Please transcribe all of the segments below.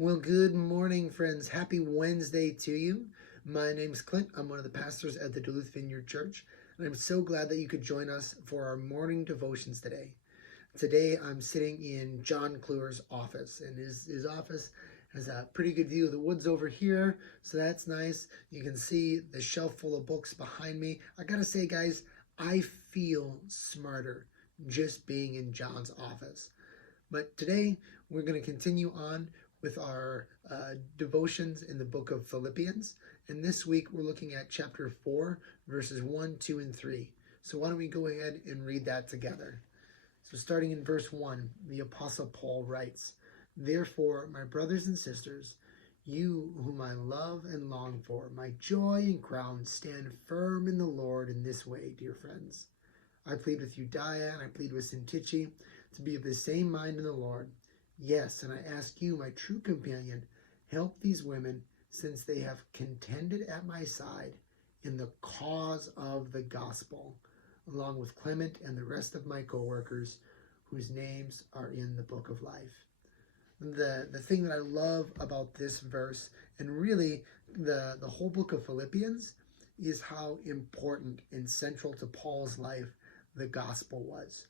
Well, good morning, friends. Happy Wednesday to you. My name's Clint. I'm one of the pastors at the Duluth Vineyard Church, and I'm so glad that you could join us for our morning devotions today. Today, I'm sitting in John Kluwer's office, and his office has a pretty good view of the woods over here, so that's nice. You can see the shelf full of books behind me. I gotta say, guys, I feel smarter just being in John's office. But today, we're going to continue on with our devotions in the book of Philippians. And this week, we're looking at chapter 4, verses 1, 2, and 3. So why don't we go ahead and read that together? So starting in verse 1, the Apostle Paul writes, "Therefore, my brothers and sisters, you whom I love and long for, my joy and crown, stand firm in the Lord in this way, dear friends. I plead with Euodia and I plead with Syntyche to be of the same mind in the Lord. Yes, and I ask you, my true companion, help these women, since they have contended at my side in the cause of the gospel, along with Clement and the rest of my co-workers, whose names are in the book of life." The thing that I love about this verse, and really the whole book of Philippians, is how important and central to Paul's life the gospel was.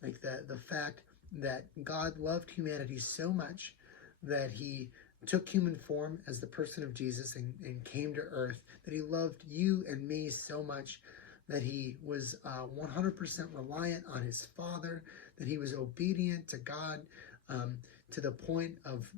Like the fact that God loved humanity so much that he took human form as the person of Jesus and came to earth, that he loved you and me so much that he was 100% reliant on his Father, that he was obedient to God to the point of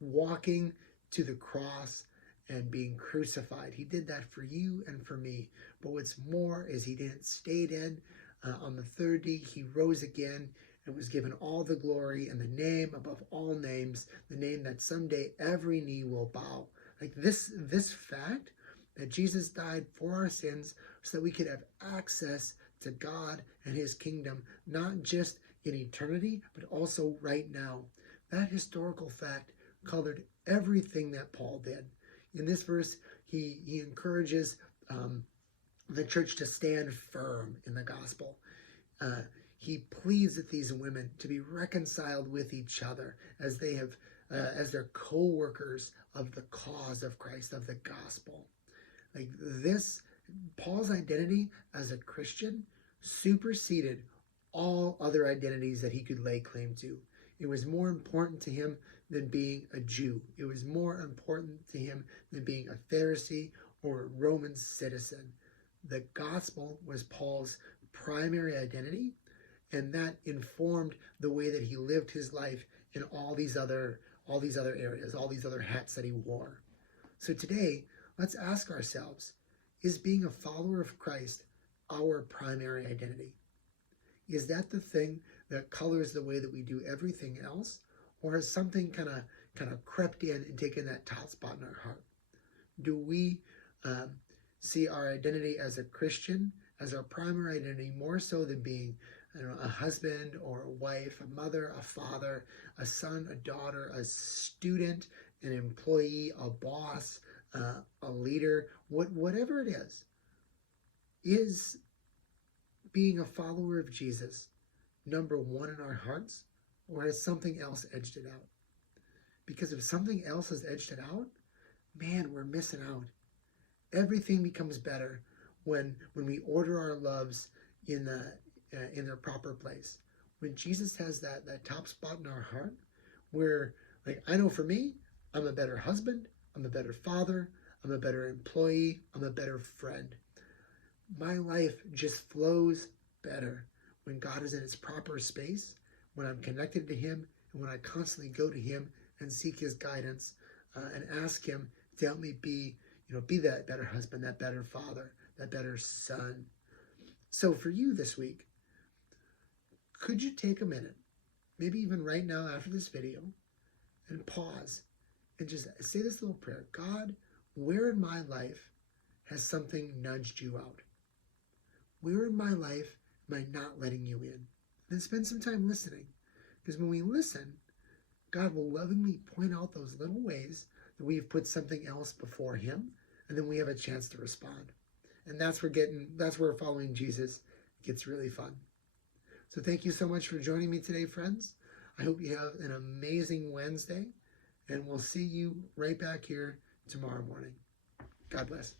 walking to the cross and being crucified. He did that for you and for me. But what's more is he didn't stay dead. On the third day, he rose again and was given all the glory and the name above all names, the name that someday every knee will bow. Like this fact that Jesus died for our sins so that we could have access to God and his kingdom, not just in eternity, but also right now. That historical fact colored everything that Paul did. In this verse, he encourages the church to stand firm in the gospel. He pleads with these women to be reconciled with each other as they have, as their co-workers of the cause of Christ, of the gospel. Like this, Paul's identity as a Christian superseded all other identities that he could lay claim to. It was more important to him than being a Jew. It was more important to him than being a Pharisee or a Roman citizen. The gospel was Paul's primary identity, and that informed the way that he lived his life in all these other areas, all these other hats that he wore. So today, let's ask ourselves, is being a follower of Christ our primary identity? Is that the thing that colors the way that we do everything else? Or has something kind of crept in and taken that top spot in our heart? Do we see our identity as a Christian as our primary identity more so than being a husband or a wife, a mother, a father, a son, a daughter, a student, an employee, a boss, a leader, whatever it is being a follower of Jesus number one in our hearts, or has something else edged it out? Because if something else has edged it out, man, we're missing out. Everything becomes better when we order our loves in their proper place. When Jesus has that top spot in our heart, where, like, I know for me, I'm a better husband, I'm a better father, I'm a better employee, I'm a better friend. My life just flows better when God is in its proper space, when I'm connected to him, and when I constantly go to him and seek his guidance and ask him to help me be that better husband, that better father, that better son. So for you this week, could you take a minute, maybe even right now after this video, and pause and just say this little prayer? God, where in my life has something nudged you out? Where in my life am I not letting you in? And then spend some time listening. Because when we listen, God will lovingly point out those little ways that we've put something else before him, and then we have a chance to respond. And that's where following Jesus gets really fun. So thank you so much for joining me today, friends. I hope you have an amazing Wednesday, And we'll see you right back here tomorrow morning. God bless.